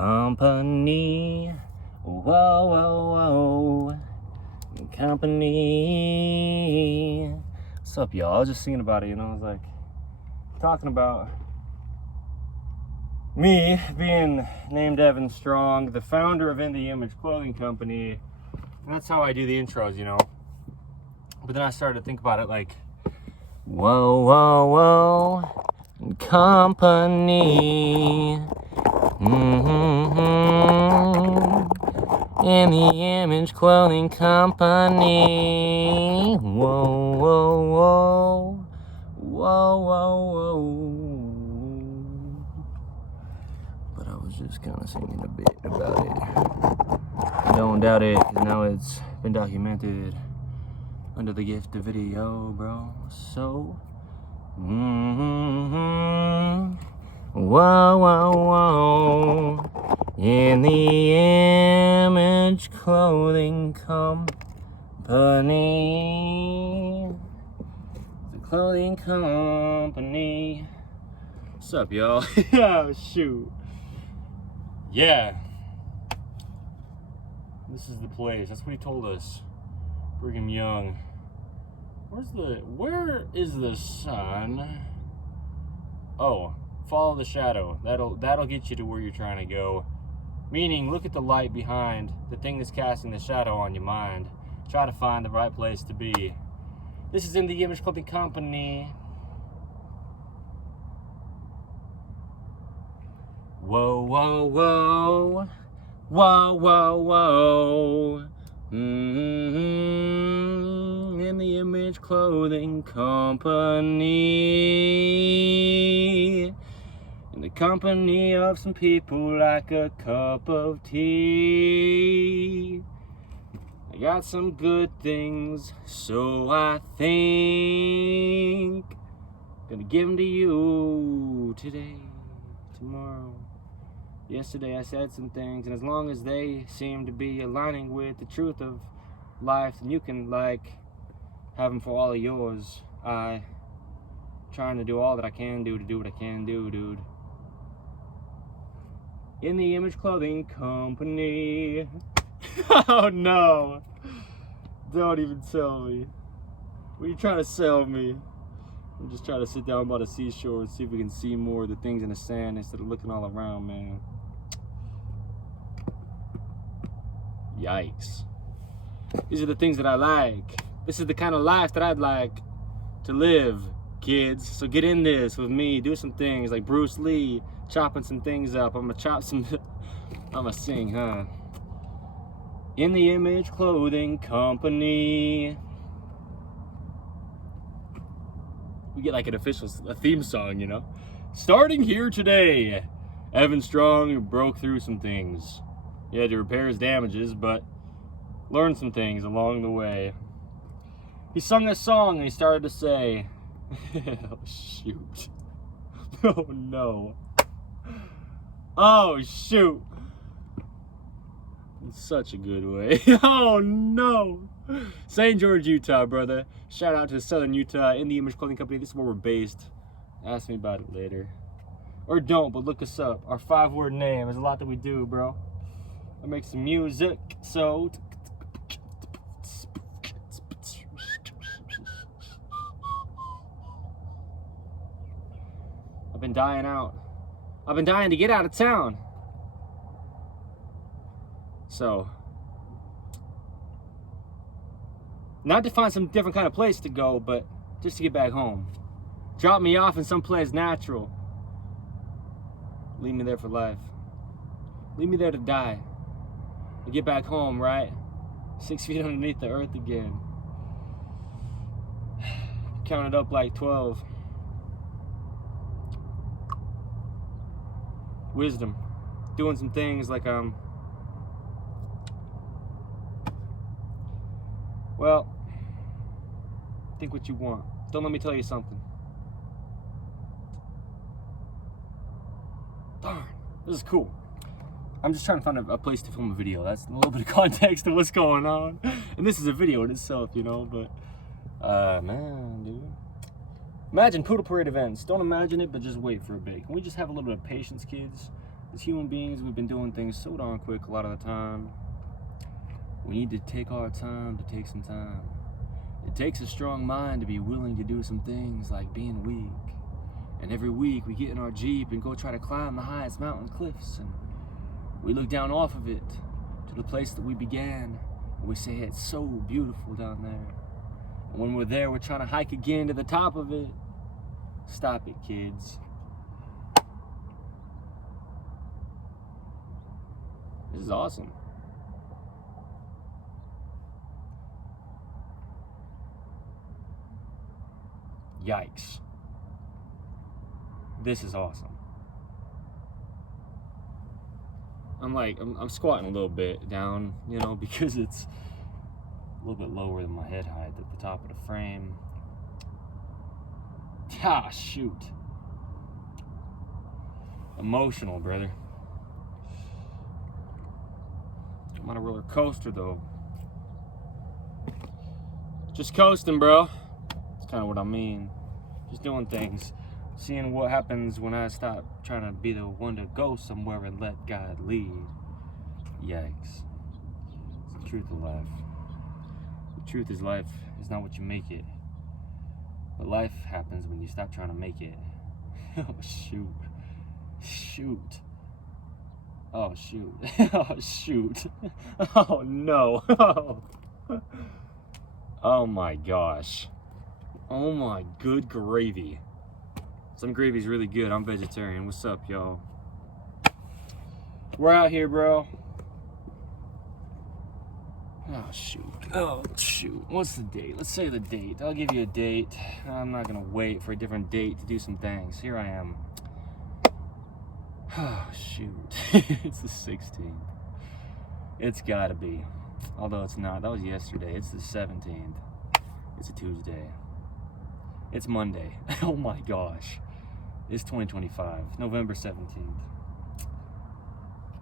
Company. Whoa, whoa, whoa. Company. What's up, y'all? I was just thinking about it, I was like, talking about me being named Evan Strong, the founder of In the Image Clothing Company. And that's how I do the intros, But then I started to think about it like, whoa, whoa, whoa. Company. In the Image Clothing Company. Whoa, whoa, whoa. Whoa, whoa, whoa. But I was just kind of singing a bit about it. I don't doubt it, because now it's been documented under the gift of video, bro. So, whoa, whoa, whoa. In the Image Clothing Company. The clothing company. What's up, y'all? Oh, shoot. Yeah. This is the place. That's what he told us. Brigham Young. Where is the sun? Oh, follow the shadow. That'll get you to where you're trying to go. Meaning, look at the light behind the thing that's casting the shadow on your mind. Try to find the right place to be. This is In the Image Clothing Company. Whoa, whoa, whoa. Whoa, whoa, whoa. In the Image Clothing Company. In the company of some people like a cup of tea. I got some good things, so I think. Gonna give them to you today, tomorrow. Yesterday I said some things, and as long as they seem to be aligning with the truth of life, then you can have them for all of yours. I trying to do all that I can do to do what I can do, dude. In the Image Clothing Company. Oh no! Don't even tell me. What are you trying to sell me? I'm just trying to sit down by the seashore and see if we can see more of the things in the sand instead of looking all around, man. Yikes. These are the things that I like. This is the kind of life that I'd like to live, kids. So get in this with me. Do some things like Bruce Lee, chopping some things up. I'm gonna sing, huh? In the Image Clothing Company. We get like a theme song, Starting here today, Evan Strong broke through some things. He had to repair his damages, but learned some things along the way. He sung a song and he started to say, oh shoot. Oh no. Oh shoot. In such a good way. Oh no. St. George, Utah, brother. Shout out to Southern Utah, In the Image Clothing Company. This is where we're based. Ask me about it later. Or don't, but look us up. Our 5-word name. There's a lot that we do, bro. I make some music, so... I've been dying out. I've been dying to get out of town. So, not to find some different kind of place to go, but just to get back home. Drop me off in some place natural. Leave me there for life. Leave me there to die. And get back home, right? 6 feet underneath the earth again. Counted up like 12. Wisdom. Doing some things like well, think what you want. Don't let me tell you something. Darn, this is cool. I'm just trying to find a place to film a video. That's a little bit of context of what's going on. And this is a video in itself, but man, dude. Imagine Poodle Parade events. Don't imagine it, but just wait for a bit. Can we just have a little bit of patience, kids? As human beings, we've been doing things so darn quick a lot of the time. We need to take our time to take some time. It takes a strong mind to be willing to do some things like being weak. And every week we get in our Jeep and go try to climb the highest mountain cliffs, and we look down off of it to the place that we began, and we say, hey, it's so beautiful down there. And when we're there, we're trying to hike again to the top of it. Stop it, kids. This is awesome. Yikes. This is awesome. I'm squatting a little bit down, you know, because it's a little bit lower than my head height at the top of the frame. Ah, shoot. Emotional, brother. I'm on a roller coaster, though. Just coasting, bro. That's kind of what I mean. Just doing things. Seeing what happens when I stop trying to be the one to go somewhere and let God lead. Yikes. It's the truth of life. The truth is life is not what you make it. But life happens when you stop trying to make it. Oh, shoot. Shoot. Oh, shoot. Oh, shoot. Oh, no. Oh, my gosh. Oh, my good gravy. Some gravy's really good. I'm vegetarian. What's up, y'all? We're out here, bro. Oh, shoot. Oh, shoot. What's the date? Let's say the date. I'll give you a date. I'm not going to wait for a different date to do some things. Here I am. Oh, shoot. It's the 16th. It's gotta be. Although it's not. That was yesterday. It's the 17th. It's a Tuesday. It's Monday. Oh my gosh. It's 2025. November 17th.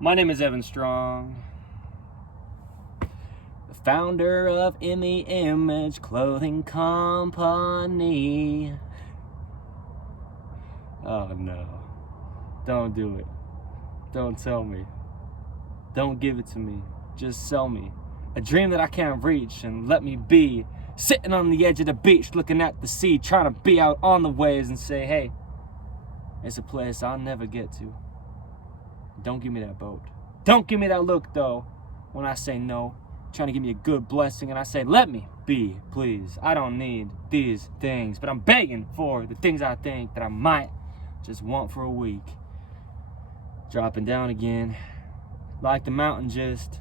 My name is Evan Strong, the founder of In the Image Clothing Company. Oh no. Don't do it. Don't tell me. Don't give it to me. Just sell me a dream that I can't reach, and let me be sitting on the edge of the beach looking at the sea, trying to be out on the waves and say, hey, it's a place I'll never get to. Don't give me that boat. Don't give me that look, though, when I say no. Trying to give me a good blessing, and I say, let me be, please. I don't need these things, but I'm begging for the things I think that I might just want for a week. Dropping down again, like the mountain, just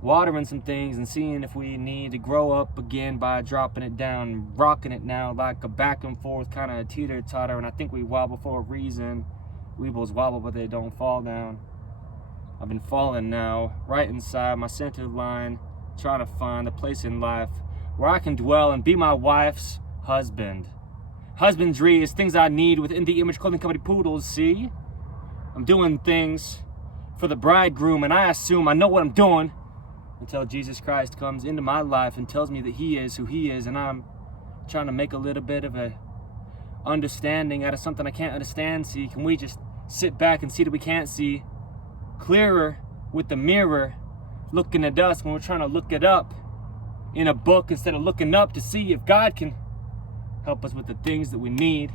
watering some things and seeing if we need to grow up again by dropping it down, rocking it now like a back and forth kind of teeter-totter. And I think we wobble for a reason. Weebles wobble, but they don't fall down. I've been falling now, right inside my centered line, trying to find a place in life where I can dwell and be my wife's husband. Husbandry is things I need within the Image Clothing Company poodles, see? I'm doing things for the bridegroom, and I assume I know what I'm doing until Jesus Christ comes into my life and tells me that he is who he is, and I'm trying to make a little bit of a understanding out of something I can't understand. See, can we just sit back and see that we can't see clearer with the mirror looking at us when we're trying to look it up in a book instead of looking up to see if God can help us with the things that we need,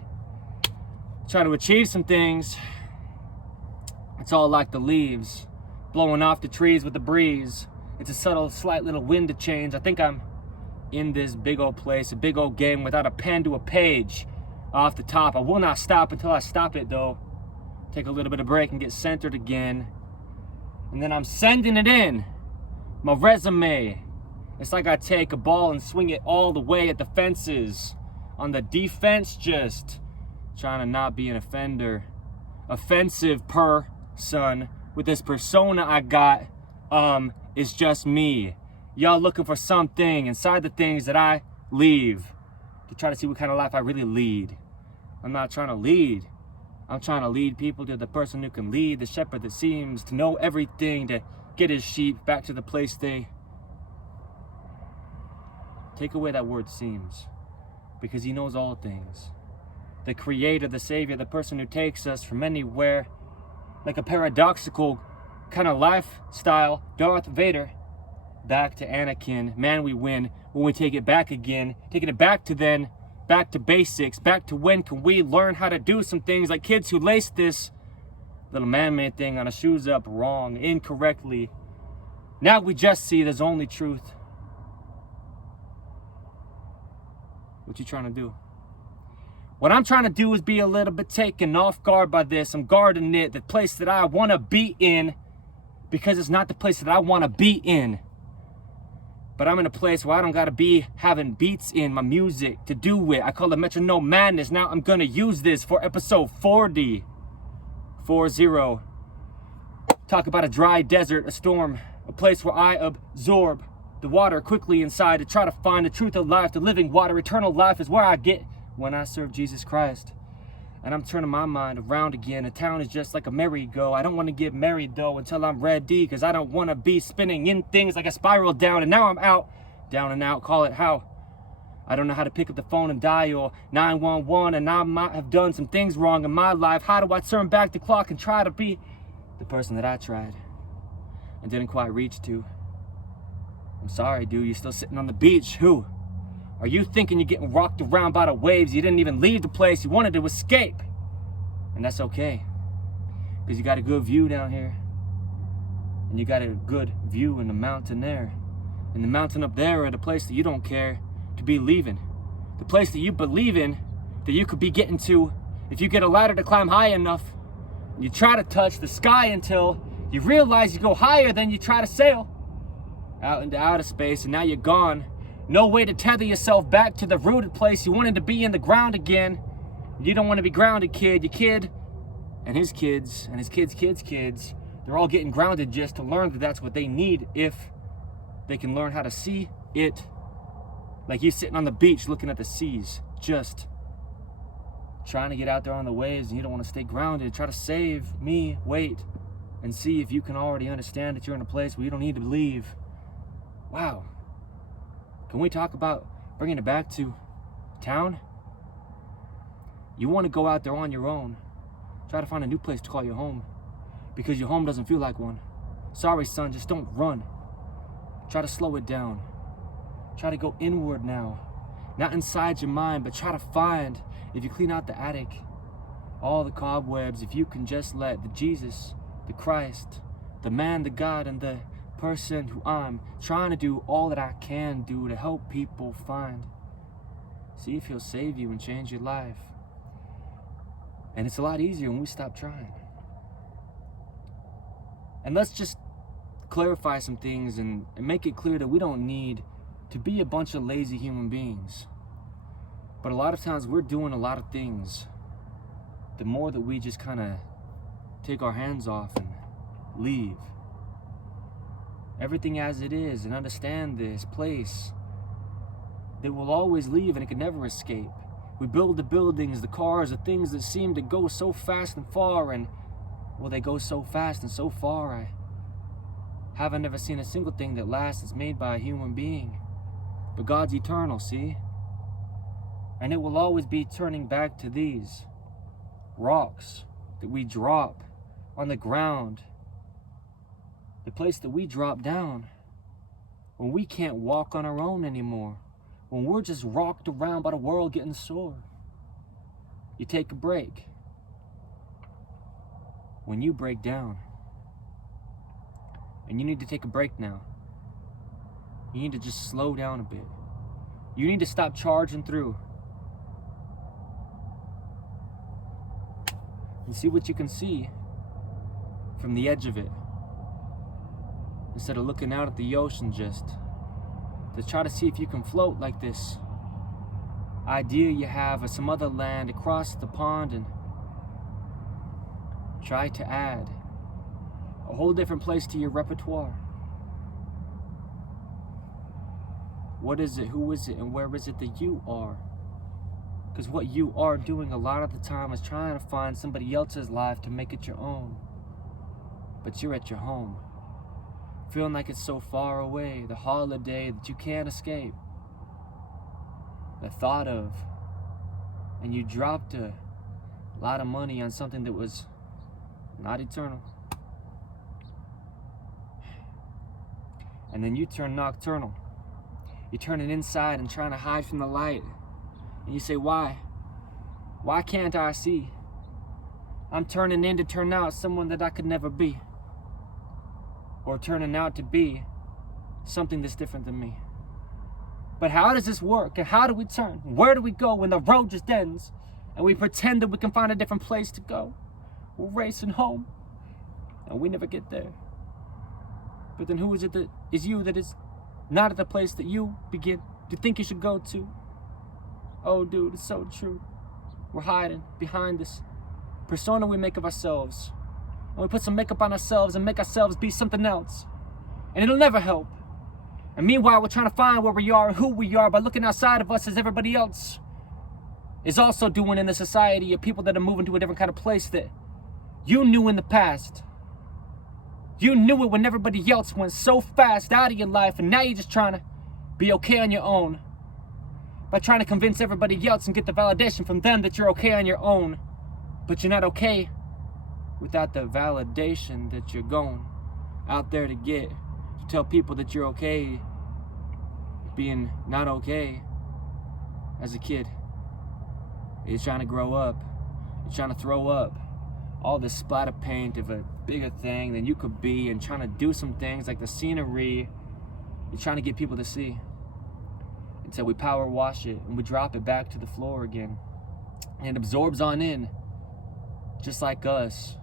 try to achieve some things. It's all like the leaves blowing off the trees with the breeze. It's a subtle, slight little wind change. I think I'm in this big old place, a big old game without a pen to a page off the top. I will not stop until I stop it, though. Take a little bit of break and get centered again. And then I'm sending it in. My resume. It's like I take a ball and swing it all the way at the fences. On the defense, just trying to not be an offender. Offensive person with this persona I got. It's just me. Y'all looking for something inside the things that I leave to try to see what kind of life I really lead. I'm not trying to lead. I'm trying to lead people to the person who can lead, the shepherd that seems to know everything, to get his sheep back to the place they... Take away that word seems, because he knows all things. The creator, the savior, the person who takes us from anywhere like a paradoxical kind of lifestyle, Darth Vader, back to Anakin. Man, we win when we take it back again. Taking it back to then, back to basics, back to when can we learn how to do some things like kids who lace this little man-made thing on a shoes up wrong, incorrectly. Now we just see there's only truth. What you trying to do? What I'm trying to do is be a little bit taken off guard by this. I'm guarding it, the place that I want to be in, because it's not the place that I want to be in. But I'm in a place where I don't got to be having beats in my music to do it. I call it Metronome Madness. Now I'm going to use this for episode 40. 40. Talk about a dry desert, a storm, a place where I absorb the water quickly inside to try to find the truth of life, the living water. Eternal life is where I get when I serve Jesus Christ. And I'm turning my mind around again. The town is just like a merry-go. I don't want to get married though until I'm ready, because I don't want to be spinning in things like a spiral down. And now I'm out, down and out, call it how. I don't know how to pick up the phone and dial 911, and I might have done some things wrong in my life. How do I turn back the clock and try to be the person that I tried and didn't quite reach to? I'm sorry, dude, you're still sitting on the beach. Who? Are you thinking you're getting rocked around by the waves? You didn't even leave the place. You wanted to escape. And that's okay, because you got a good view down here. And you got a good view in the mountain there. And the mountain up there are the place that you don't care to be leaving. The place that you believe in, that you could be getting to if you get a ladder to climb high enough. You try to touch the sky until you realize you go higher than you try to sail out into outer space, and now you're gone. No way to tether yourself back to the rooted place you wanted to be, in the ground again. You don't want to be grounded, kid. Your kid and his kids and his kids' kids, they're all getting grounded just to learn that that's what they need if they can learn how to see it. Like you sitting on the beach looking at the seas, just trying to get out there on the waves, and you don't want to stay grounded. Try to save me, wait, and see if you can already understand that you're in a place where you don't need to leave. Wow. Can we talk about bringing it back to town? You want to go out there on your own. Try to find a new place to call your home, because your home doesn't feel like one. Sorry, son, just don't run. Try to slow it down. Try to go inward now. Not inside your mind, but try to find, if you clean out the attic, all the cobwebs, if you can just let the Jesus, the Christ, the man, the God, and the person who I'm trying to do all that I can do to help people find. See if he'll save you and change your life. And it's a lot easier when we stop trying. And let's just clarify some things and make it clear that we don't need to be a bunch of lazy human beings. But a lot of times we're doing a lot of things. The more that we just kind of take our hands off and leave everything as it is and understand this place that will always leave and it can never escape. We build the buildings, the cars, the things that seem to go so fast and far, and well, they go so fast and so far. I haven't ever seen a single thing that lasts that's made by a human being. But God's eternal, see? And it will always be turning back to these rocks that we drop on the ground. The place that we drop down when we can't walk on our own anymore. When we're just rocked around by the world getting sore. You take a break. When you break down. And you need to take a break now. You need to just slow down a bit. You need to stop charging through. And see what you can see from the edge of it. Instead of looking out at the ocean, just to try to see if you can float like this idea you have of some other land across the pond, and try to add a whole different place to your repertoire. What is it, who is it, and where is it that you are? Because what you are doing a lot of the time is trying to find somebody else's life to make it your own. But you're at your home, feeling like it's so far away, the holiday that you can't escape the thought of. And you dropped a lot of money on something that was not eternal. And then you turn nocturnal. You're turning inside and trying to hide from the light. And you say, why? Why can't I see? I'm turning in to turn out someone that I could never be. Or turning out to be something that's different than me. But how does this work? And how do we turn? Where do we go when the road just ends? And we pretend that we can find a different place to go. We're racing home. And we never get there. But then who is it that is you that is not at the place that you begin to think you should go to? Oh, dude, it's so true. We're hiding behind this persona we make of ourselves. And we put some makeup on ourselves and make ourselves be something else. And it'll never help. And meanwhile, we're trying to find where we are and who we are by looking outside of us as everybody else is also doing in the society of people that are moving to a different kind of place that you knew in the past. You knew it when everybody else went so fast out of your life, and now you're just trying to be okay on your own by trying to convince everybody else and get the validation from them that you're okay on your own. But you're not okay without the validation that you're going out there to get, to tell people that you're okay being not okay as a kid. You're trying to grow up. You're trying to throw up all this splatter paint of a bigger thing than you could be, and trying to do some things like the scenery. You're trying to get people to see until we power wash it and we drop it back to the floor again, and it absorbs on in just like us.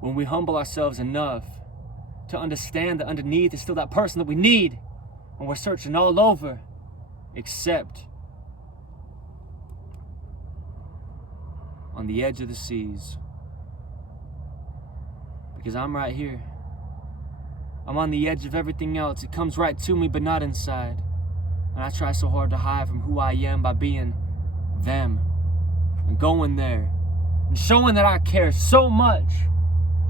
When we humble ourselves enough to understand that underneath is still that person that we need, and we're searching all over except on the edge of the seas. Because I'm right here. I'm on the edge of everything else. It comes right to me, but not inside. And I try so hard to hide from who I am by being them. And going there. And showing that I care so much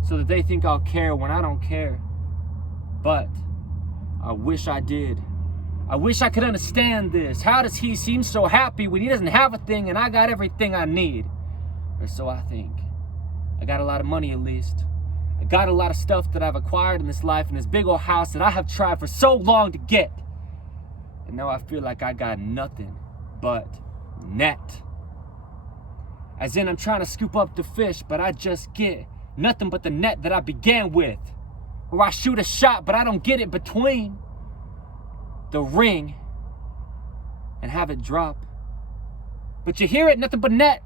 so that they think I'll care when I don't care. But I wish I did. I wish I could understand this. How does he seem so happy when he doesn't have a thing and I got everything I need? Or so I think. I got a lot of money at least. I got a lot of stuff that I've acquired in this life in this big old house that I have tried for so long to get. And now I feel like I got nothing but net. As in, I'm trying to scoop up the fish, but I just get nothing but the net that I began with. Or I shoot a shot, but I don't get it between the ring and have it drop. But you hear it, nothing but net.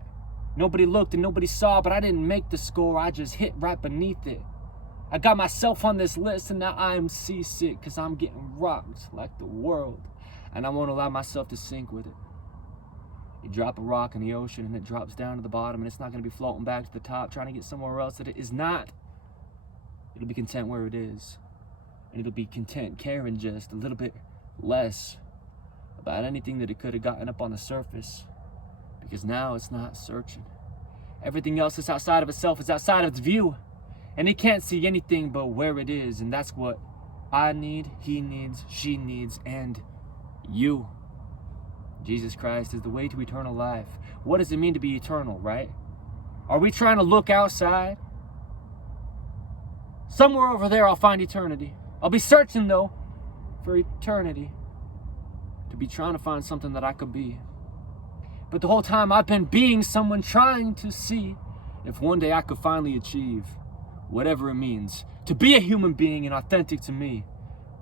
Nobody looked and nobody saw, but I didn't make the score. I just hit right beneath it. I got myself on this list, and now I am seasick because I'm getting rocked like the world. And I won't allow myself to sink with it. You drop a rock in the ocean and it drops down to the bottom, and it's not going to be floating back to the top trying to get somewhere else that it is not. It'll be content where it is. And it'll be content caring just a little bit less about anything that it could have gotten up on the surface. Because now it's not searching. Everything else that's outside of itself is outside of its view. And it can't see anything but where it is. And that's what I need, he needs, she needs, and you. Jesus Christ is the way to eternal life. What does it mean to be eternal, right? Are we trying to look outside? Somewhere over there I'll find eternity. I'll be searching, though, for eternity. To be trying to find something that I could be. But the whole time I've been being someone trying to see if one day I could finally achieve whatever it means to be a human being and authentic to me.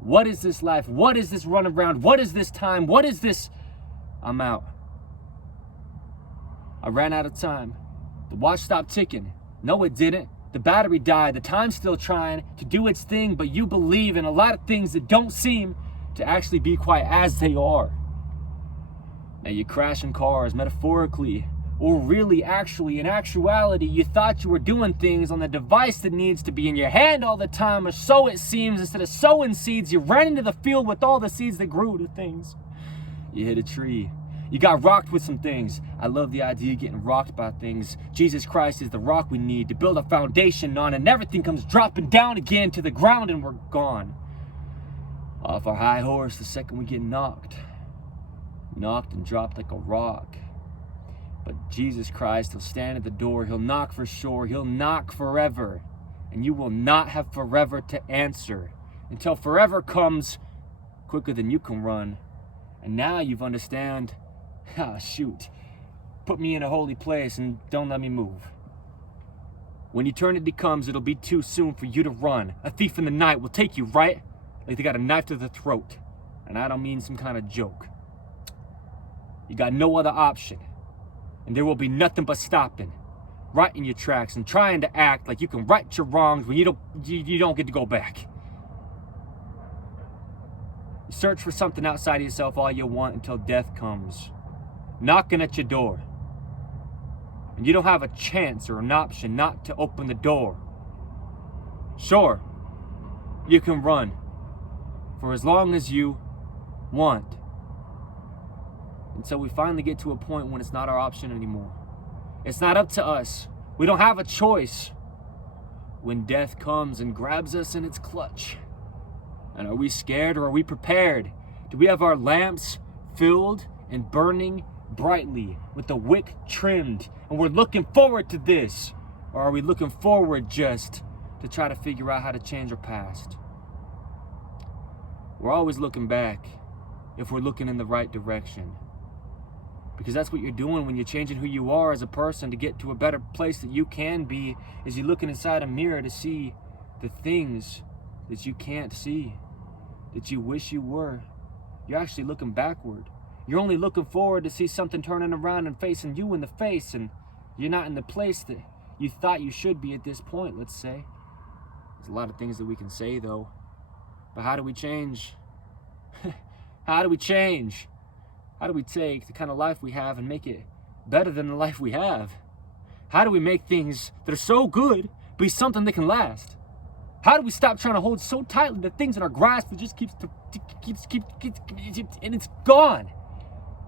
What is this life? What is this run around? What is this time? What is this? I'm out. I ran out of time. The watch stopped ticking. No, it didn't. The battery died. The time's still trying to do its thing, but you believe in a lot of things that don't seem to actually be quite as they are. Now you're crashing cars, metaphorically, or really, actually, in actuality, you thought you were doing things on the device that needs to be in your hand all the time, or so it seems. Instead of sowing seeds, you ran into the field with all the seeds that grew to things. You hit a tree. You got rocked with some things. I love the idea of getting rocked by things. Jesus Christ is the rock we need to build a foundation on, and everything comes dropping down again to the ground, and we're gone. Off our high horse the second we get knocked and dropped like a rock. But Jesus Christ, he'll stand at the door. He'll knock for sure. He'll knock forever. And you will not have forever to answer until forever comes quicker than you can run. And now you've understand, shoot, put me in a holy place and don't let me move. When eternity comes, it'll be too soon for you to run. A thief in the night will take you, right? Like they got a knife to the throat. And I don't mean some kind of joke. You got no other option. And there will be nothing but stopping right in your tracks and trying to act like you can right your wrongs when you don't get to go back. You search for something outside of yourself all you want until death comes, knocking at your door. And you don't have a chance or an option not to open the door. Sure, you can run for as long as you want. Until we finally get to a point when it's not our option anymore. It's not up to us. We don't have a choice. When death comes and grabs us in its clutch. And are we scared or are we prepared? Do we have our lamps filled and burning brightly with the wick trimmed and we're looking forward to this? Or are we looking forward just to try to figure out how to change our past? We're always looking back if we're looking in the right direction. Because that's what you're doing when you're changing who you are as a person to get to a better place that you can be, is you're looking inside a mirror to see the things that you can't see, that you wish you were. You're actually looking backward. You're only looking forward to see something turning around and facing you in the face, and you're not in the place that you thought you should be at this point, let's say. There's a lot of things that we can say, though. But how do we change? How do we change? How do we take the kind of life we have and make it better than the life we have? How do we make things that are so good be something that can last? How do we stop trying to hold so tightly the things in our grasp that just keeps and it's gone?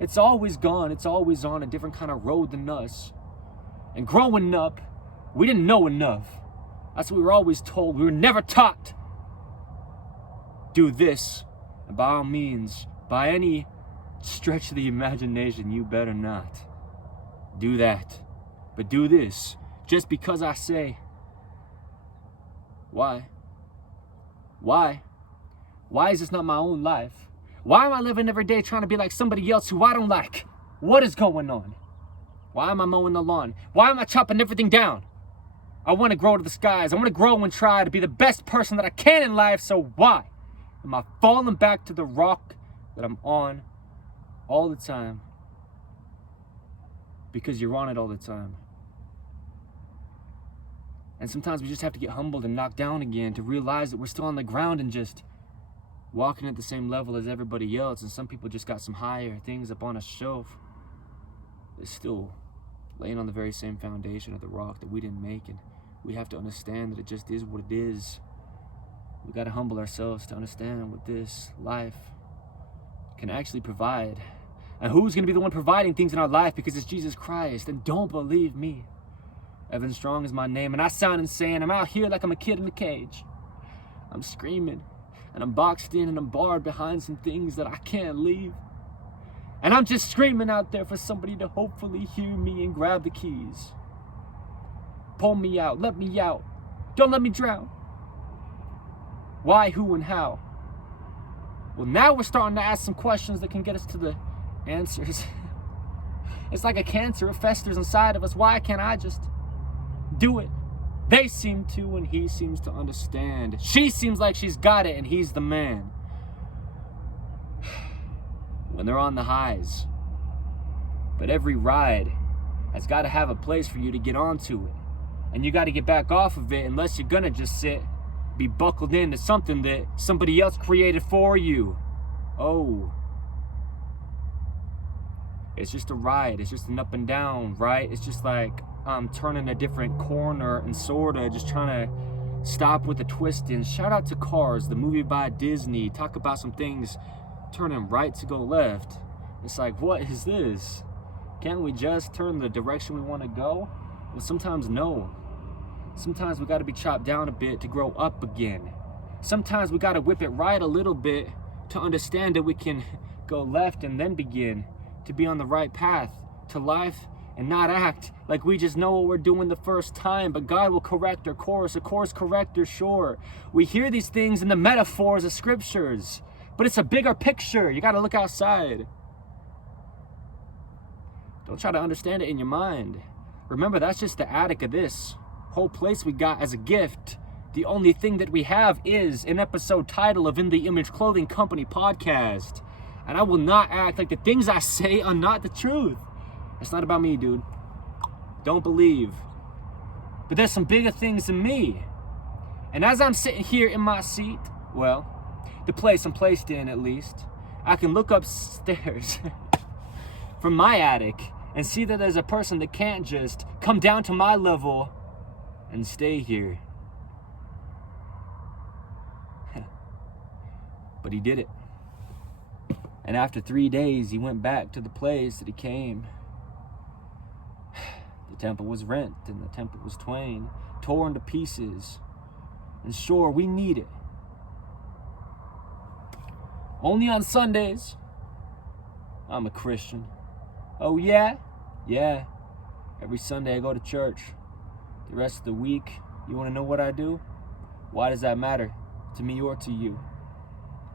It's always gone. It's always on a different kind of road than us. And growing up, we didn't know enough. That's what we were always told. We were never taught. Do this, and by all means, by any stretch of the imagination, you better not do that. But do this, just because I say. Why? Why? Why is this not my own life? Why am I living every day trying to be like somebody else who I don't like? What is going on? Why am I mowing the lawn? Why am I chopping everything down? I want to grow to the skies. I want to grow and try to be the best person that I can in life, so why am I falling back to the rock that I'm on all the time? Because you're on it all the time. And sometimes we just have to get humbled and knocked down again to realize that we're still on the ground and just walking at the same level as everybody else. And some people just got some higher things up on a shelf. They're still laying on the very same foundation of the rock that we didn't make. And we have to understand that it just is what it is. We got to humble ourselves to understand what this life can actually provide. And who's going to be the one providing things in our life? Because it's Jesus Christ. And don't believe me. Evan Strong is my name, and I sound insane. I'm out here like I'm a kid in a cage. I'm screaming, and I'm boxed in, and I'm barred behind some things that I can't leave. And I'm just screaming out there for somebody to hopefully hear me and grab the keys. Pull me out, let me out. Don't let me drown. Why, who, and how? Well, now we're starting to ask some questions that can get us to the answers. It's like a cancer, it festers inside of us. Why can't I just do it? They seem to, and he seems to understand. She seems like she's got it, and he's the man. When they're on the highs. But every ride has got to have a place for you to get onto it. And you got to get back off of it unless you're going to just be buckled into something that somebody else created for you. Oh. It's just a ride. It's just an up and down, right? It's just like turning a different corner and sorta just trying to stop with the twisting. Shout out to Cars, the movie by Disney. Talk about some things turning right to go left. It's like, what is this? Can't we just turn the direction we want to go? Well, sometimes no. Sometimes we got to be chopped down a bit to grow up again. Sometimes we got to whip it right a little bit to understand that we can go left and then begin to be on the right path to life and not act like we just know what we're doing the first time, but God will correct our course, a course corrector, sure. We hear these things in the metaphors of scriptures, but it's a bigger picture. You got to look outside. Don't try to understand it in your mind. Remember, that's just the attic of this whole place we got as a gift. The only thing that we have is an episode title of In the Image Clothing Company podcast. And I will not act like the things I say are not the truth. It's not about me, dude. Don't believe. But there's some bigger things than me. And as I'm sitting here in my seat, well, the place I'm placed in at least, I can look upstairs from my attic and see that there's a person that can't just come down to my level and stay here. But he did it. And after 3 days, he went back to the place that he came. The temple was rent, and the temple was torn to pieces. And sure, we need it. Only on Sundays. I'm a Christian. Oh yeah? Yeah. Every Sunday I go to church. The rest of the week, you want to know what I do? Why does that matter to me or to you?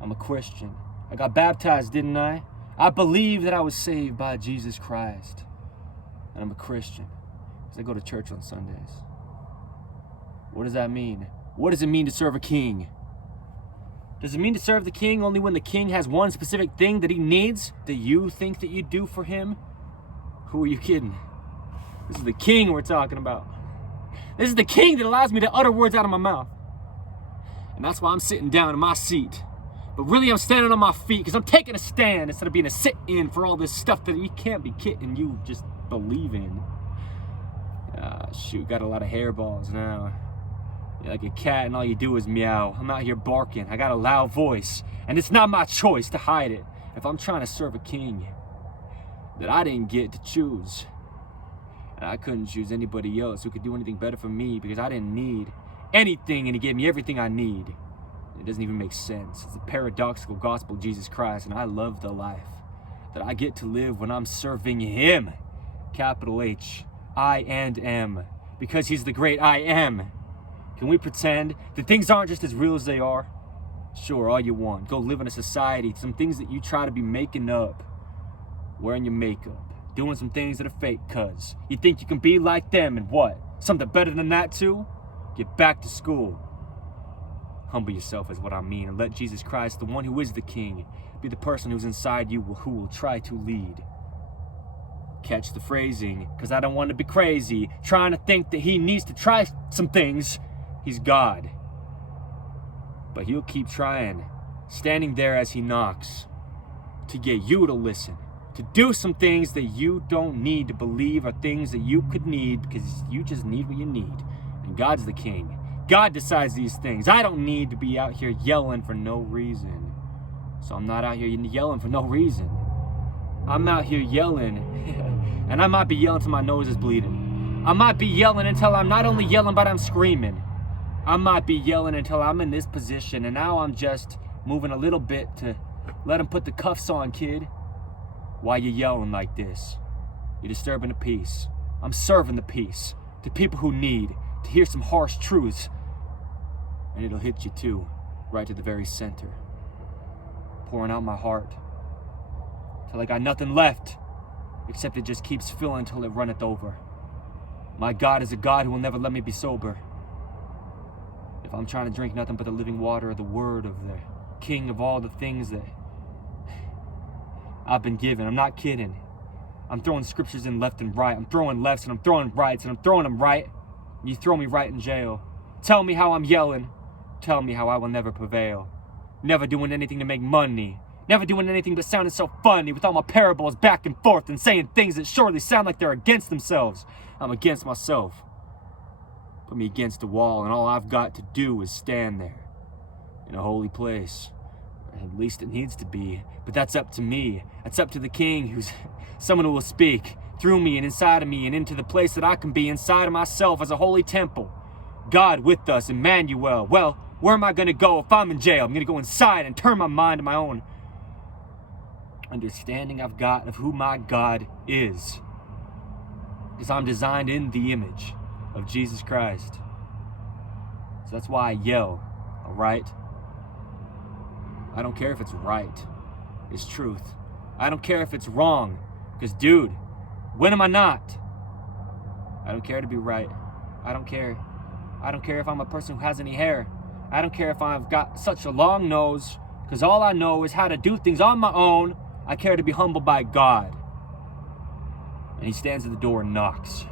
I'm a Christian. I got baptized, didn't I? I believe that I was saved by Jesus Christ. And I'm a Christian because I go to church on Sundays. What does that mean? What does it mean to serve a king? Does it mean to serve the king only when the king has one specific thing that he needs that you think that you do for him? Who are you kidding? This is the king we're talking about. This is the king that allows me to utter words out of my mouth. And that's why I'm sitting down in my seat. But really I'm standing on my feet because I'm taking a stand instead of being a sit-in for all this stuff that you can't be kidding you just believe in. Shoot, got a lot of hairballs now. You're like a cat and all you do is meow. I'm out here barking. I got a loud voice. And it's not my choice to hide it if I'm trying to serve a king that I didn't get to choose. And I couldn't choose anybody else who could do anything better for me because I didn't need anything and he gave me everything I need. It doesn't even make sense. It's the paradoxical gospel of Jesus Christ, and I love the life that I get to live when I'm serving him. Capital H, I and M, because he's the great I am. Can we pretend that things aren't just as real as they are? Sure, all you want. Go live in a society, some things that you try to be making up. Wearing your makeup, doing some things that are fake cuz you think you can be like them, and what? Something better than that too? Get back to school. Humble yourself is what I mean, and let Jesus Christ, the one who is the king, be the person who's inside you who will try to lead. Catch the phrasing, because I don't want to be crazy, trying to think that he needs to try some things. He's God. But he'll keep trying, standing there as he knocks, to get you to listen, to do some things that you don't need to believe are things that you could need because you just need what you need. And God's the king. God decides these things. I don't need to be out here yelling for no reason. So I'm not out here yelling for no reason. I'm out here yelling, and I might be yelling till my nose is bleeding. I might be yelling until I'm not only yelling, but I'm screaming. I might be yelling until I'm in this position, and now I'm just moving a little bit to let him put the cuffs on, kid. Why you yelling like this? You're disturbing the peace. I'm serving the peace to people who need to hear some harsh truths. And it'll hit you too, right to the very center. Pouring out my heart till I got nothing left, except it just keeps filling till it runneth over. My God is a God who will never let me be sober. If I'm trying to drink nothing but the living water of the word of the King of all the things that I've been given, I'm not kidding. I'm throwing scriptures in left and right. I'm throwing lefts and I'm throwing rights and I'm throwing them right. You throw me right in jail. Tell me how I'm yelling. Tell me how I will never prevail. Never doing anything to make money. Never doing anything but sounding so funny with all my parables back and forth and saying things that surely sound like they're against themselves. I'm against myself. Put me against the wall and all I've got to do is stand there in a holy place. At least it needs to be. But that's up to me. That's up to the king, who's someone who will speak through me and inside of me and into the place that I can be inside of myself as a holy temple. God with us, Emmanuel. Well, where am I going to go if I'm in jail? I'm going to go inside and turn my mind to my own understanding I've got of who my God is. Because I'm designed in the image of Jesus Christ. So that's why I yell, all right? I don't care if it's right. It's truth. I don't care if it's wrong. Because, dude, when am I not? I don't care to be right. I don't care. I don't care if I'm a person who has any hair. I don't care if I've got such a long nose. Because all I know is how to do things on my own. I care to be humbled by God. And he stands at the door and knocks.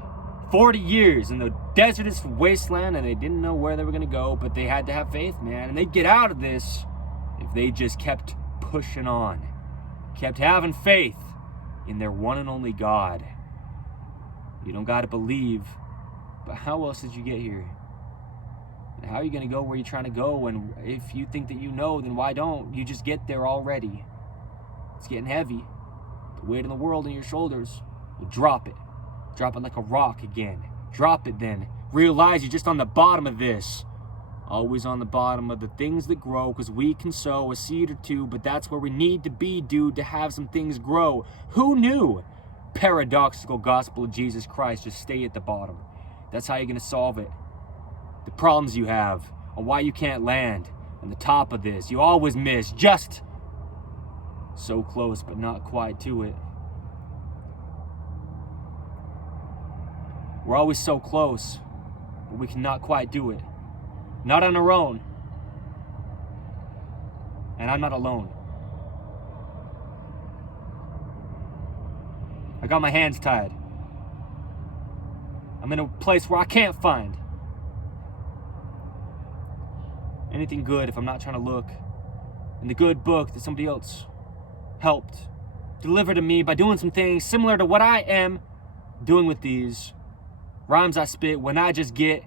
40 years in the desertous wasteland, and they didn't know where they were going to go, but they had to have faith, man. And they'd get out of this if they just kept pushing on. Kept having faith in their one and only God. You don't got to believe, but how else did you get here? And how are you going to go where you're trying to go? And if you think that you know, then why don't you just get there already? It's getting heavy. The weight of the world on your shoulders. Well, drop it. Drop it like a rock again. Drop it then. Realize you're just on the bottom of this. Always on the bottom of the things that grow, because we can sow a seed or two, but that's where we need to be, dude, to have some things grow. Who knew? Paradoxical gospel of Jesus Christ, just stay at the bottom. That's how you're going to solve it. The problems you have, and why you can't land on the top of this. You always miss, just so close, but not quite to it. We're always so close, but we cannot quite do it. Not on our own. And I'm not alone. I got my hands tied. I'm in a place where I can't find anything good if I'm not trying to look in the good book that somebody else helped deliver to me by doing some things similar to what I am doing with these rhymes I spit when I just get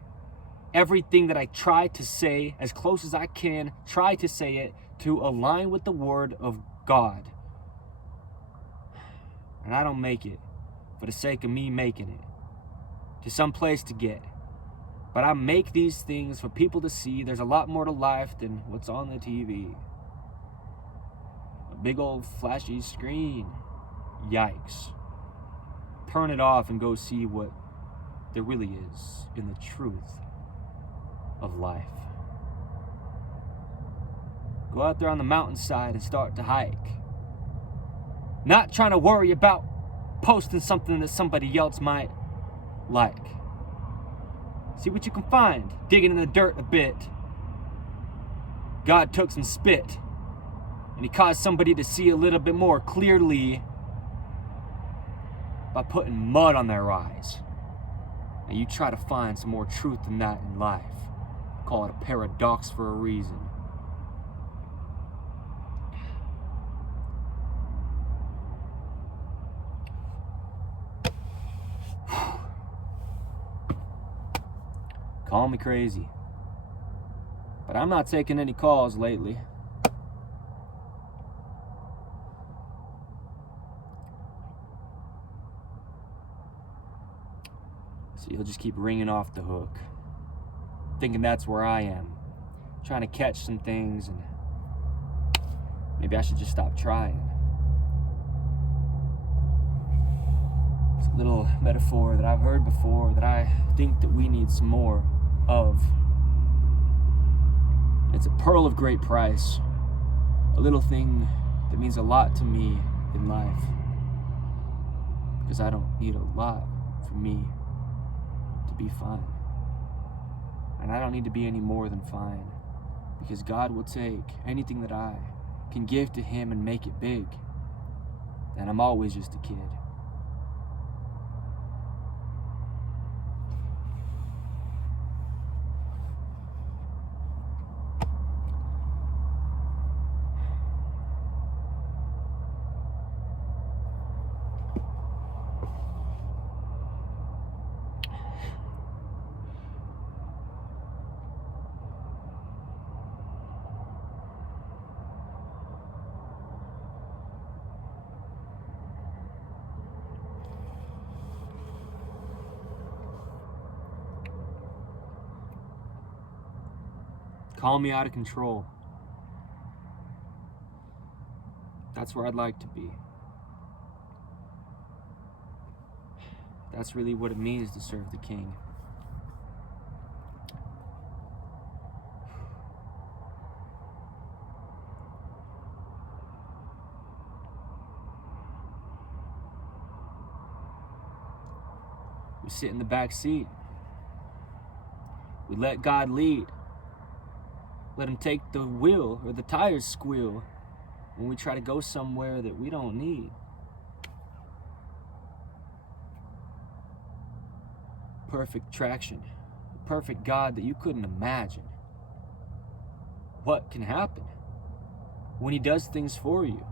everything that I try to say as close as I can, try to say it to align with the word of God. And I don't make it for the sake of me making it to some place to get. But I make these things for people to see. There's a lot more to life than what's on the TV. A big old flashy screen. Yikes. Turn it off and go see what there really is in the truth of life. Go out there on the mountainside and start to hike. Not trying to worry about posting something that somebody else might like. See what you can find, digging in the dirt a bit. God took some spit and he caused somebody to see a little bit more clearly by putting mud on their eyes. And you try to find some more truth than that in life. Call it a paradox for a reason. Call me crazy, but I'm not taking any calls lately. So you'll just keep ringing off the hook, thinking that's where I am, trying to catch some things, and maybe I should just stop trying. It's a little metaphor that I've heard before that I think that we need some more of. It's a pearl of great price, a little thing that means a lot to me in life, because I don't need a lot for me to be fine, and I don't need to be any more than fine, because God will take anything that I can give to him and make it big, and I'm always just a kid. Call me out of control. That's where I'd like to be. That's really what it means to serve the King. We sit in the back seat. We let God lead. Let him take the wheel or the tires squeal when we try to go somewhere that we don't need. Perfect traction. A perfect God that you couldn't imagine. What can happen when he does things for you?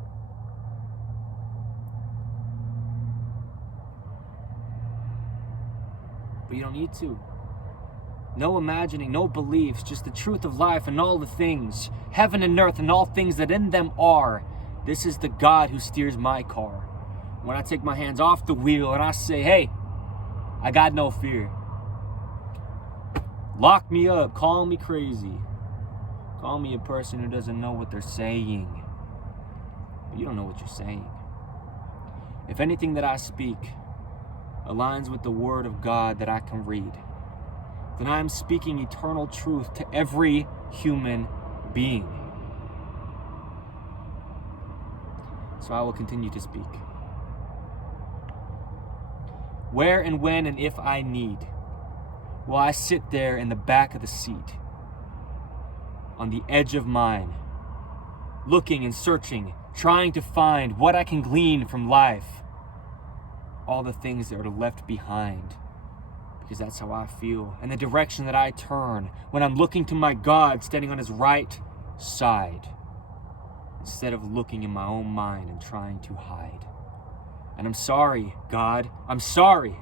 But you don't need to. No imagining, no beliefs, just the truth of life and all the things, heaven and earth and all things that in them are. This is the God who steers my car. When I take my hands off the wheel and I say, hey, I got no fear. Lock me up, call me crazy. Call me a person who doesn't know what they're saying. But you don't know what you're saying. If anything that I speak aligns with the word of God that I can read, then I am speaking eternal truth to every human being. So I will continue to speak. Where and when and if I need, will I sit there in the back of the seat, on the edge of mine, looking and searching, trying to find what I can glean from life, all the things that are left behind. Because that's how I feel, and the direction that I turn when I'm looking to my God standing on his right side, instead of looking in my own mind and trying to hide. And I'm sorry, God, I'm sorry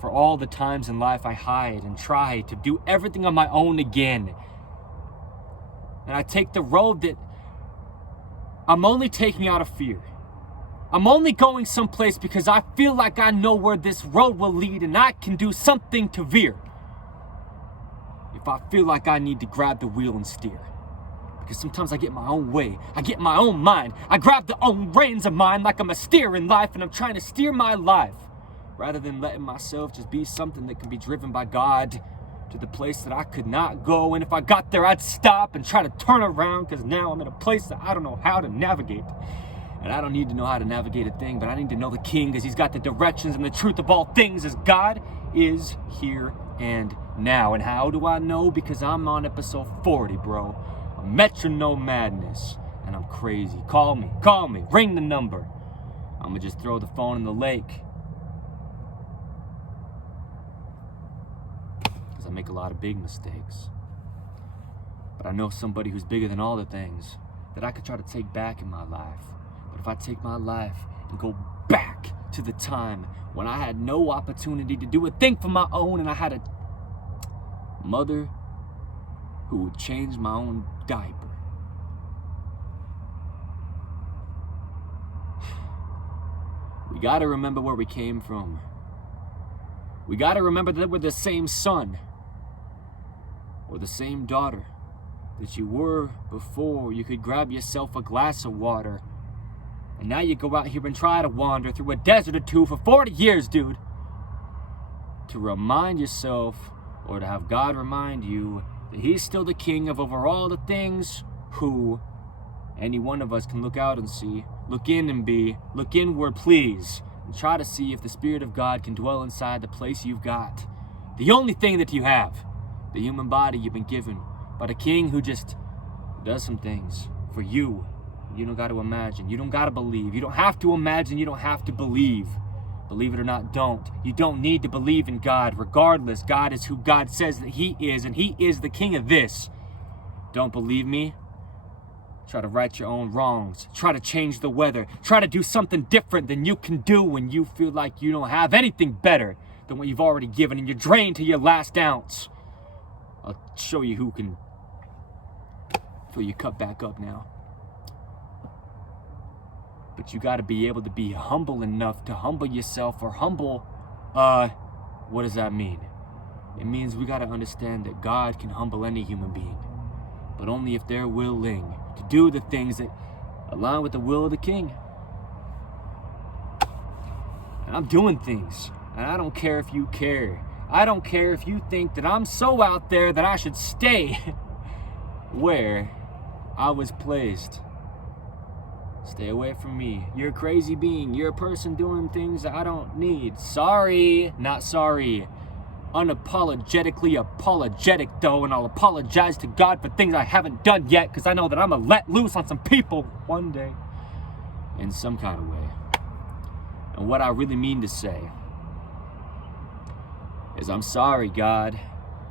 for all the times in life I hide and try to do everything on my own again. And I take the road that I'm only taking out of fear. I'm only going someplace because I feel like I know where this road will lead and I can do something to veer. If I feel like I need to grab the wheel and steer. Because sometimes I get my own way. I get my own mind. I grab the own reins of mine like I'm a steer in life and I'm trying to steer my life. Rather than letting myself just be something that can be driven by God to the place that I could not go. And if I got there, I'd stop and try to turn around because now I'm in a place that I don't know how to navigate. And I don't need to know how to navigate a thing, but I need to know the King because he's got the directions and the truth of all things as God is here and now. And how do I know? Because I'm on episode 40, bro. Metronome madness. And I'm crazy. Call me. Ring the number. I'm gonna just throw the phone in the lake. Because I make a lot of big mistakes. But I know somebody who's bigger than all the things that I could try to take back in my life. But if I take my life and go back to the time when I had no opportunity to do a thing for my own and I had a mother who would change my own diaper. We gotta remember where we came from. We gotta remember that we're the same son or the same daughter that you were before you could grab yourself a glass of water. And now you go out here and try to wander through a desert or two for 40 years, dude. To remind yourself, or to have God remind you, that he's still the king of over all the things who any one of us can look out and see. Look in and be. Look inward, please. And try to see if the Spirit of God can dwell inside the place you've got. The only thing that you have. The human body you've been given. But a king who just does some things for you. You don't got to imagine. You don't got to believe. You don't have to imagine. You don't have to believe. Believe it or not, don't. You don't need to believe in God. Regardless, God is who God says that he is, and he is the king of this. Don't believe me? Try to right your own wrongs. Try to change the weather. Try to do something different than you can do when you feel like you don't have anything better than what you've already given and you're drained to your last ounce. I'll show you who can fill your cup back up now. But you got to be able to be humble enough to humble yourself, or humble, what does that mean? It means we got to understand that God can humble any human being, but only if they're willing to do the things that align with the will of the King. And I'm doing things, And I don't care if you care. I don't care if you think that I'm so out there that I should stay where I was placed. Stay away from me. You're a crazy being. You're a person doing things that I don't need. Sorry, not sorry. Unapologetically apologetic though, and I'll apologize to God for things I haven't done yet, because I know that I'm gonna let loose on some people one day in some kind of way. And what I really mean to say is I'm sorry, God,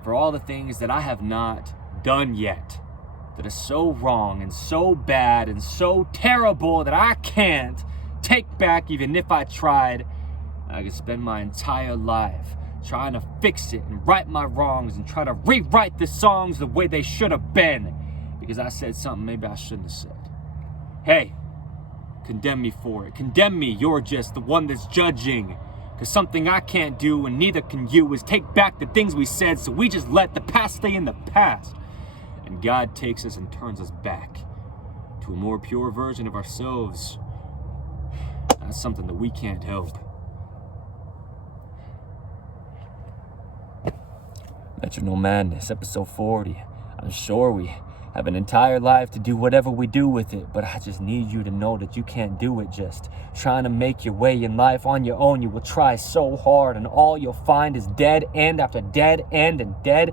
for all the things that I have not done yet, that are so wrong and so bad and so terrible that I can't take back even if I tried. I could spend my entire life trying to fix it and right my wrongs and try to rewrite the songs the way they should have been, because I said something maybe I shouldn't have said. Hey, condemn me for it. Condemn me. You're just the one that's judging. Because something I can't do, and neither can you, is take back the things we said, so we just let the past stay in the past. And God takes us and turns us back to a more pure version of ourselves. That's something that we can't help. Metronome Madness, episode 40. I'm sure we have an entire life to do whatever we do with it, but I just need you to know that you can't do it just trying to make your way in life on your own. You will try so hard, and all you'll find is dead end after dead end and dead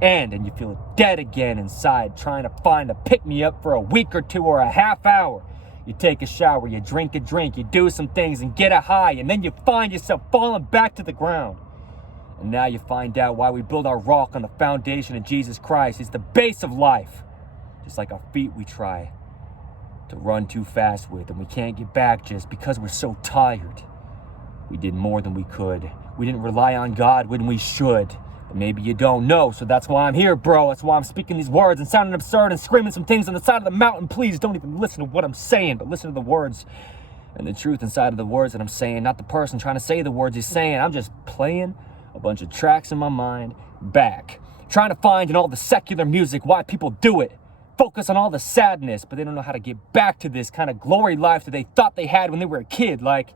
end, and you feel dead again inside, trying to find a pick-me-up for a week or two or a half hour. You take a shower, you drink a drink, you do some things and get a high, and then you find yourself falling back to the ground. And now you find out why we build our rock on the foundation of Jesus Christ. He's the base of life. Just like our feet we try to run too fast with, and we can't get back just because we're so tired. We did more than we could. We didn't rely on God when we should. But maybe you don't know, so that's why I'm here, bro. That's why I'm speaking these words and sounding absurd and screaming some things on the side of the mountain. Please don't even listen to what I'm saying, but listen to the words and the truth inside of the words that I'm saying, not the person trying to say the words he's saying. I'm just playing a bunch of tracks in my mind back, trying to find in all the secular music why people do it. Focus on all the sadness, but they don't know how to get back to this kind of glory life that they thought they had when they were a kid. Like,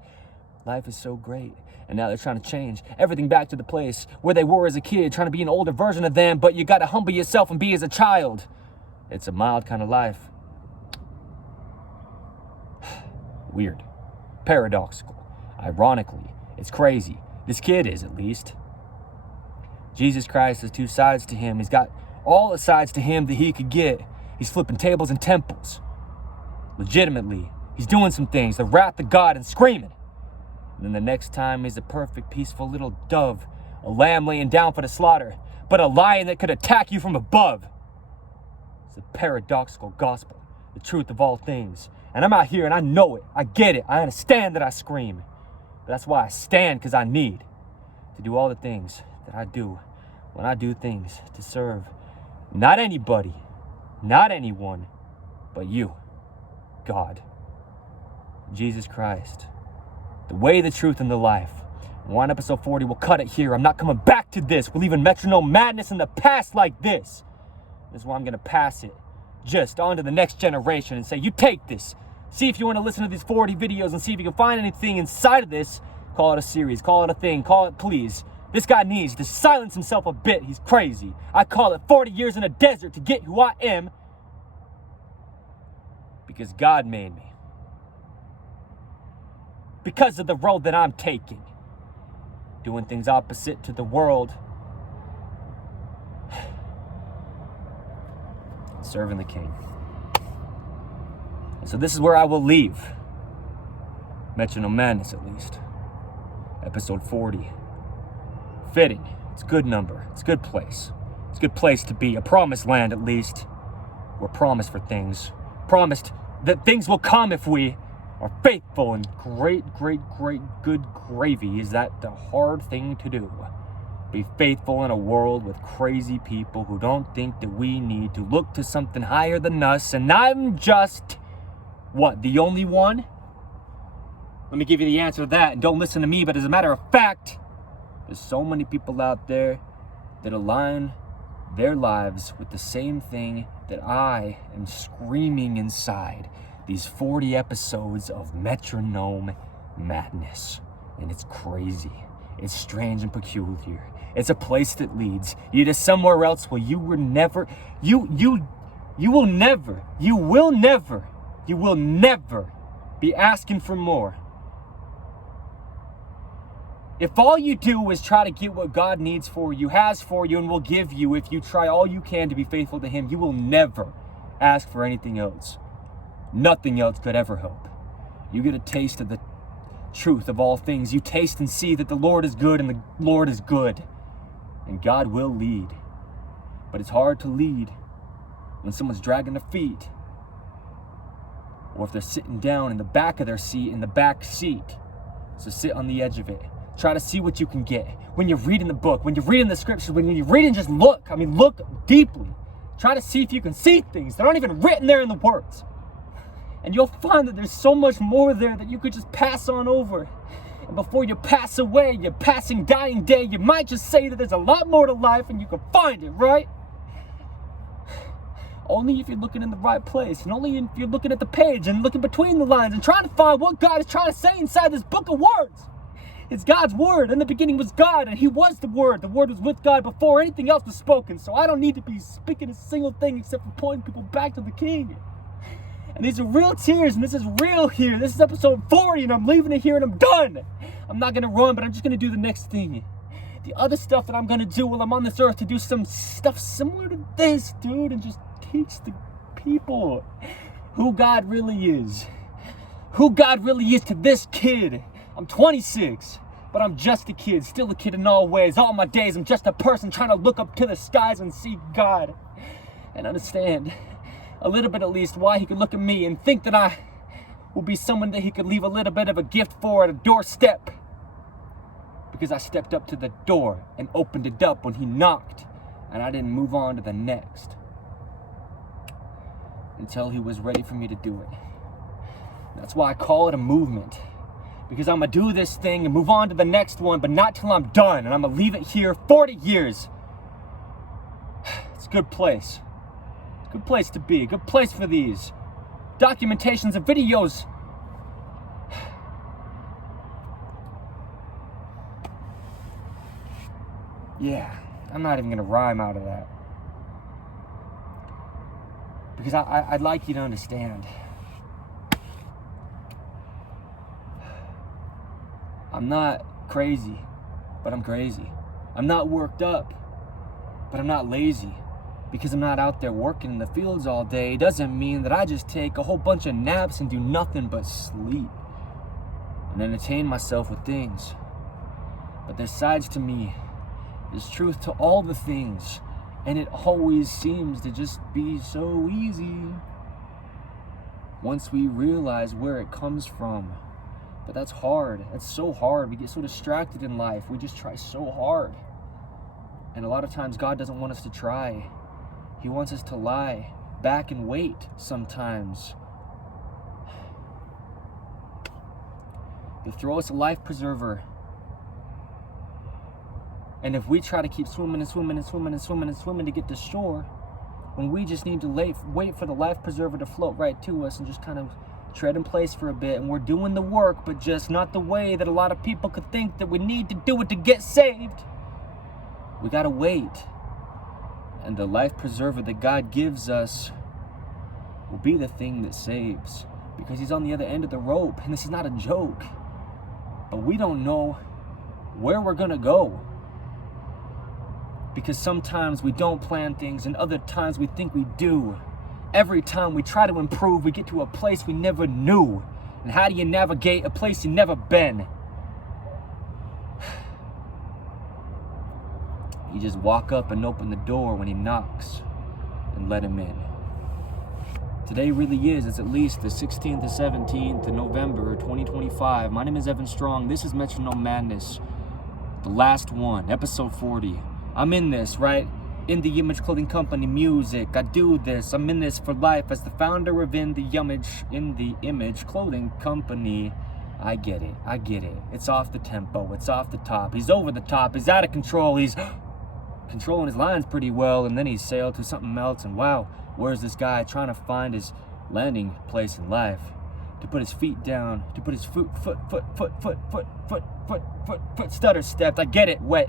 life is so great, and now they're trying to change everything back to the place where they were as a kid, trying to be an older version of them, but you got to humble yourself and be as a child. It's a mild kind of life. Weird. Paradoxical. Ironically, it's crazy. This kid is, at least. Jesus Christ has two sides to him. He's got all the sides to him that he could get. He's flipping tables in temples. Legitimately, he's doing some things, the wrath of God, and screaming. And then the next time he's a perfect, peaceful little dove, a lamb laying down for the slaughter, but a lion that could attack you from above. It's a paradoxical gospel, the truth of all things. And I'm out here and I know it, I get it, I understand that I scream. But that's why I stand, because I need to do all the things that I do when I do things to serve not anybody, not anyone, but you, God, Jesus Christ, the way, the truth, and the life. One episode 40, we'll cut it here. I'm not coming back to this. We're leaving Metronome Madness in the past like this. This is why I'm going to pass it just on to the next generation and say, you take this. See if you want to listen to these 40 videos and see if you can find anything inside of this. Call it a series, call it a thing, call it please. This guy needs to silence himself a bit. He's crazy. I call it 40 years in a desert to get who I am, because God made me. Because of the road that I'm taking. Doing things opposite to the world. Serving the King. And so this is where I will leave Metronome Madness, at least. Episode 40. Fitting. It's a good number. It's a good place. It's a good place to be. A promised land, at least. We're promised for things. Promised that things will come if we are faithful, and great good gravy. Is that the hard thing to do? Be faithful in a world with crazy people who don't think that we need to look to something higher than us, and I'm just, what, the only one? Let me give you the answer to that, and don't listen to me, but as a matter of fact, there's so many people out there that align their lives with the same thing that I am screaming inside. These 40 episodes of Metronome Madness. And it's crazy. It's strange and peculiar. It's a place that leads you to somewhere else where you will never be asking for more. If all you do is try to get what God needs for you, has for you, and will give you, if you try all you can to be faithful to Him, you will never ask for anything else. Nothing else could ever help. You get a taste of the truth of all things. You taste and see that the Lord is good and the Lord is good. And God will lead. But it's hard to lead when someone's dragging their feet. Or if they're sitting down in the back of their seat, in the back seat. So sit on the edge of it. Try to see what you can get. When you're reading the book, when you're reading the scriptures, when you're reading, just look. Look deeply. Try to see if you can see things that aren't even written there in the words. And you'll find that there's so much more there that you could just pass on over. And before you pass away, your passing dying day, you might just say that there's a lot more to life and you can find it, right? Only if you're looking in the right place, and only if you're looking at the page and looking between the lines and trying to find what God is trying to say inside this book of words. It's God's word. In the beginning was God, and He was the Word. The Word was with God before anything else was spoken. So I don't need to be speaking a single thing except for pointing people back to the King. And these are real tears, and this is real here. This is episode 40, and I'm leaving it here, and I'm done. I'm not going to run, but I'm just going to do the next thing. The other stuff that I'm going to do while I'm on this earth, to do some stuff similar to this, dude, and just teach the people who God really is. Who God really is to this kid. I'm 26, but I'm just a kid, still a kid in all ways. All my days, I'm just a person trying to look up to the skies and see God. And understand, a little bit at least, why He could look at me and think that I will be someone that He could leave a little bit of a gift for at a doorstep. Because I stepped up to the door and opened it up when He knocked, and I didn't move on to the next until He was ready for me to do it. That's why I call it a movement. Because I'm going to do this thing and move on to the next one, but not till I'm done. And I'm going to leave it here 40 years. It's a good place. Good place to be. Good place for these documentations and videos. Yeah, I'm not even going to rhyme out of that. Because I'd like you to understand. I'm not crazy, but I'm crazy. I'm not worked up, but I'm not lazy. Because I'm not out there working in the fields all day doesn't mean that I just take a whole bunch of naps and do nothing but sleep and entertain myself with things. But there's sides to me. There's truth to all the things, and it always seems to just be so easy once we realize where it comes from. But that's hard. That's so hard. We get so distracted in life. We just try so hard. And a lot of times God doesn't want us to try. He wants us to lie back and wait sometimes. He'll throw us a life preserver. And if we try to keep swimming and swimming and swimming and swimming and swimming to get to shore, when we just need to wait for the life preserver to float right to us and just kind of tread in place for a bit, and we're doing the work, but just not the way that a lot of people could think that we need to do it to get saved. We gotta wait. And the life preserver that God gives us will be the thing that saves. Because He's on the other end of the rope, and this is not a joke. But we don't know where we're gonna go. Because sometimes we don't plan things, and other times we think we do. Every time we try to improve, we get to a place we never knew. And how do you navigate a place you've never been? You just walk up and open the door when He knocks and let Him in. Today really is, it's at least the 16th to 17th of November 2025. My name is Evan Strong. This is Metronome Madness, the last one, episode 40. I'm in this, right? In the Image Clothing Company music. I do this. I'm in this for life as the founder of In the Image Clothing Company. I get it. It's off the tempo. It's off the top. He's over the top. He's out of control. He's controlling his lines pretty well, and then he sailed to something else, and wow, where's this guy trying to find his landing place in life? to put his feet down, to put his foot stutter stepped. I get it. Wet.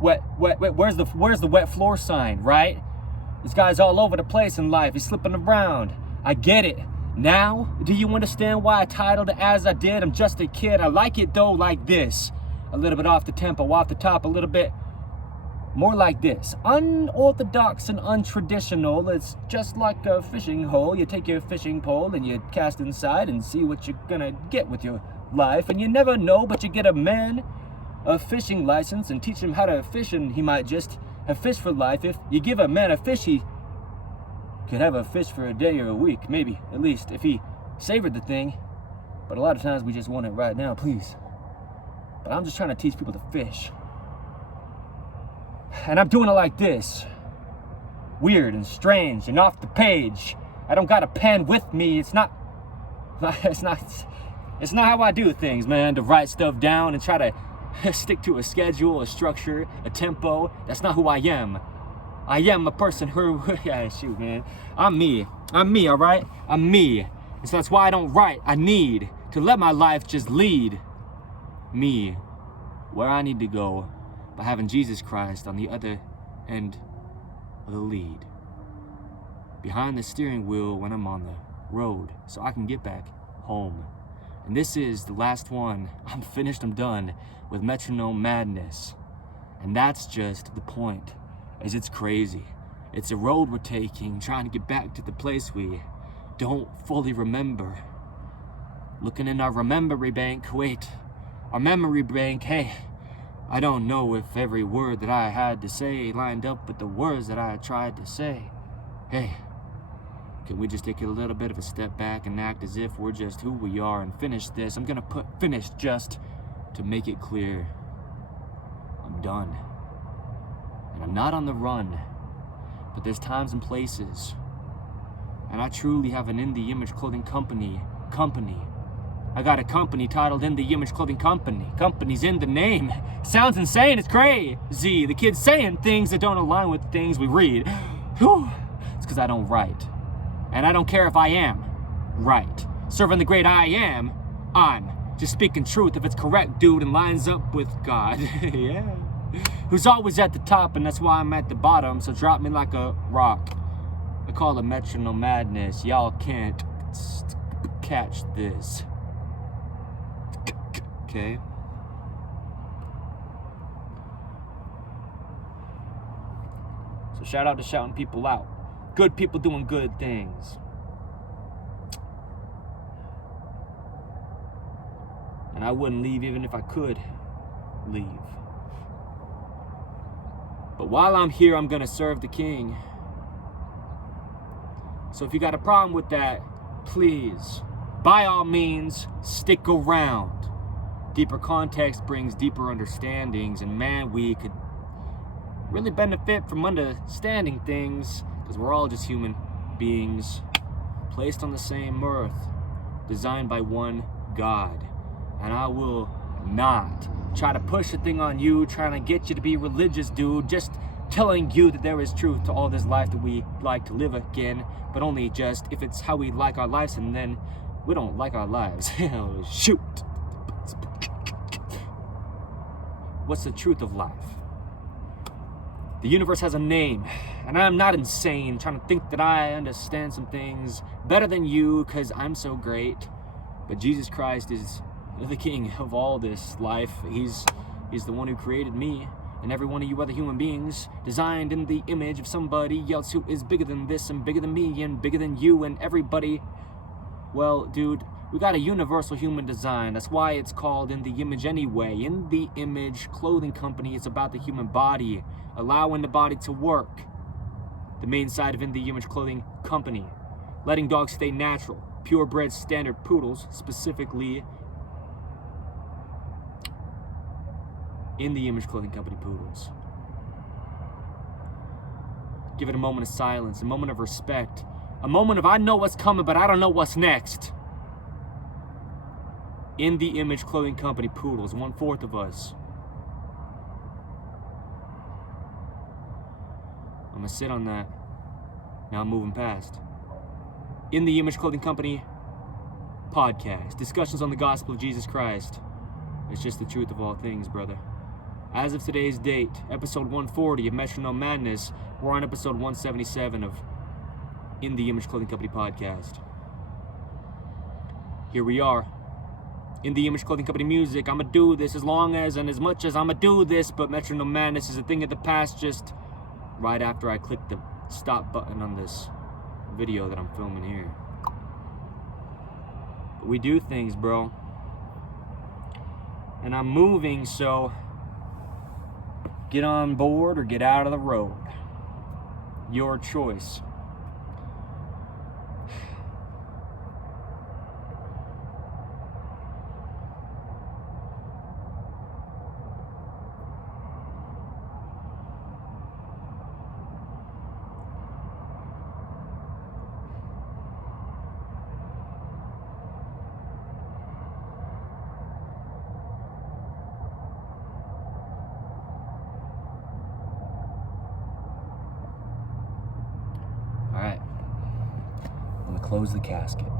Where's the wet floor sign, right? This guy's all over the place in life. He's slipping around. I get it. Now, do you understand why I titled it as I did? I'm just a kid. I like it though like this. A little bit off the tempo, off the top, a little bit more like this. Unorthodox and untraditional. It's just like a fishing hole. You take your fishing pole and you cast inside and see what you're gonna get with your life. And you never know, but you get a man a fishing license and teach him how to fish, and he might just have fish for life. If you give a man a fish, he could have a fish for a day or a week, maybe, at least, if he savored the thing. But a lot of times we just want it right now, please. But I'm just trying to teach people to fish. And I'm doing it like this. Weird and strange and off the page. I don't got a pen with me. It's not how I do things, man, to write stuff down and try to stick to a schedule, a structure, a tempo. That's not who I am. I am a person who, yeah, shoot, man. I'm me, all right? I'm me. And so that's why I don't write. I need to let my life just lead me where I need to go by having Jesus Christ on the other end of the lead. Behind the steering wheel when I'm on the road so I can get back home. And this is the last one. I'm finished, I'm done with Metronome Madness. And that's just the point. As it's crazy. It's a road we're taking, trying to get back to the place we don't fully remember. Looking in our memory bank, our memory bank, hey, I don't know if every word that I had to say lined up with the words that I tried to say. Hey, can we just take a little bit of a step back and act as if we're just who we are and finish this? I'm gonna put finish just to make it clear. I'm done. And I'm not on the run, but there's times and places. And I truly have an InTheImageClothingCompany. I got a company titled InTheImageClothingCompany. Company's in the name. Sounds insane, it's crazy. The kids saying things that don't align with things we read. Whew. It's because I don't write. And I don't care if I am right. Serving the great I am, I'm just speaking truth if it's correct, dude, and lines up with God. Yeah. Who's always at the top, and that's why I'm at the bottom, so drop me like a rock. I call it Metronome Madness. Y'all can't catch this. Okay? So shout out to shouting people out. Good people doing good things. And I wouldn't leave even if I could leave. But while I'm here, I'm gonna serve the King. So if you got a problem with that, please, by all means, stick around. Deeper context brings deeper understandings, and man, we could really benefit from understanding things, because we're all just human beings, placed on the same earth, designed by one God. And I will not try to push a thing on you, trying to get you to be religious, dude. Just telling you that there is truth to all this life that we like to live again, but only just if it's how we like our lives, and then we don't like our lives. Shoot. What's the truth of life? The universe has a name, and I'm not insane trying to think that I understand some things better than you because I'm so great. But Jesus Christ is the king of all this life. He's the one who created me and every one of you other human beings, designed in the image of somebody else who is bigger than this and bigger than me and bigger than you and everybody. Well, dude, we got a universal human design. That's why it's called In the Image anyway. In the Image Clothing Company is about the human body, allowing the body to work. The main side of In the Image Clothing Company, letting dogs stay natural, purebred standard poodles, specifically In the Image Clothing Company poodles. Give it a moment of silence, a moment of respect, a moment of I know what's coming, but I don't know what's next. In the Image Clothing Company poodles, 1/4 of us. I'm gonna sit on that. Now I'm moving past. In the Image Clothing Company podcast. Discussions on the gospel of Jesus Christ. It's just the truth of all things, brother. As of today's date, episode 140 of Metronome Madness, we're on episode 177 of In the Image Clothing Company podcast. Here we are. In the Image Clothing Company music. I'ma do this as long as and as much as I'ma do this, but Metronome Madness is a thing of the past just right after I click the stop button on this video that I'm filming here. But we do things, bro. And I'm moving, so get on board or get out of the road. Your choice. Alright, I'm gonna close the casket.